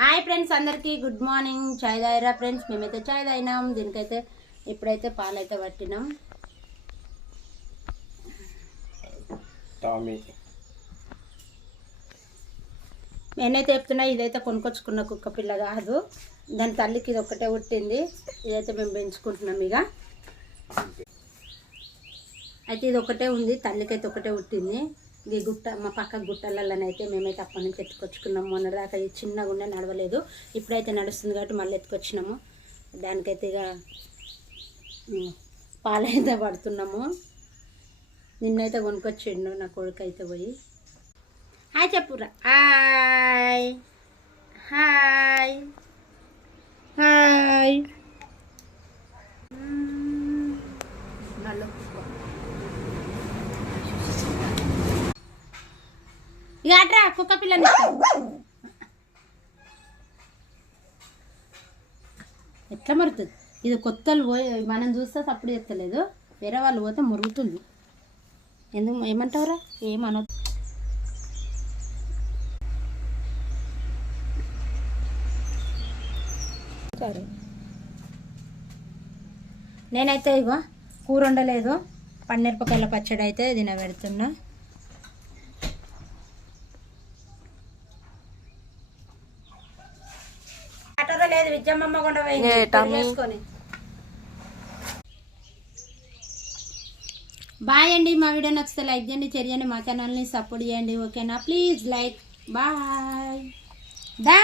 Hi friends, అందరికీ good morning. చాయ్ తాగిరా friends? మేమైతే చాయ్ తాగినాం. దీనికైతే ఇప్పుడైతే పాలైతే పట్టినాం. నేనైతే చెప్తున్నా, ఇదైతే కొనుక్కొచ్చుకున్న కుక్క పిల్ల కాదు. దాని తల్లికి ఇది ఒక్కటే పుట్టింది. ఇదైతే మేము పెంచుకుంటున్నాం. ఇక అయితే ఇది ఒకటే ఉంది, తల్లికి అయితే ఒకటే పుట్టింది. ఈ గుట్ట మా పక్క గుట్టలలోనైతే మేమైతే అప్పటి నుంచి ఎత్తుకొచ్చుకున్నాము. మొన్నదాకా ఇది చిన్నగా ఉండే నడవలేదు, ఇప్పుడైతే నడుస్తుంది కాబట్టి మళ్ళీ ఎత్తుకొచ్చినాము. దానికైతే ఇక పాలైతే పడుతున్నాము. నిన్నైతే కొనుక్కొచ్చిండు నా కొడుకు అయితే పోయి. హాయ్ చెప్పురా. Hi hi hi. ఇక అట్రా కుక్క పిల్లని ఎట్లా మరుగుతుంది. ఇది కొత్తలు పోయి మనం చూస్తే తప్పుడు ఎత్తలేదు, వేరే వాళ్ళు పోతే మురుగుతుంది. ఎందుకు ఏమంటావురా? ఏమనొద్దు. సరే, నేనైతే ఇగో కూర వండలేదు, పన్నీరపకాయల పచ్చడి అయితే తినబెడుతున్నా. లేదు విద్యమ్మ కూడా వేసుకొని. బాయ్ అండి. మా వీడియో నచ్చితే లైక్ చేయండి, షేర్ చేయండి, మా ఛానల్ని సపోర్ట్ చేయండి. ఓకేనా? Please like. బాయ్. దా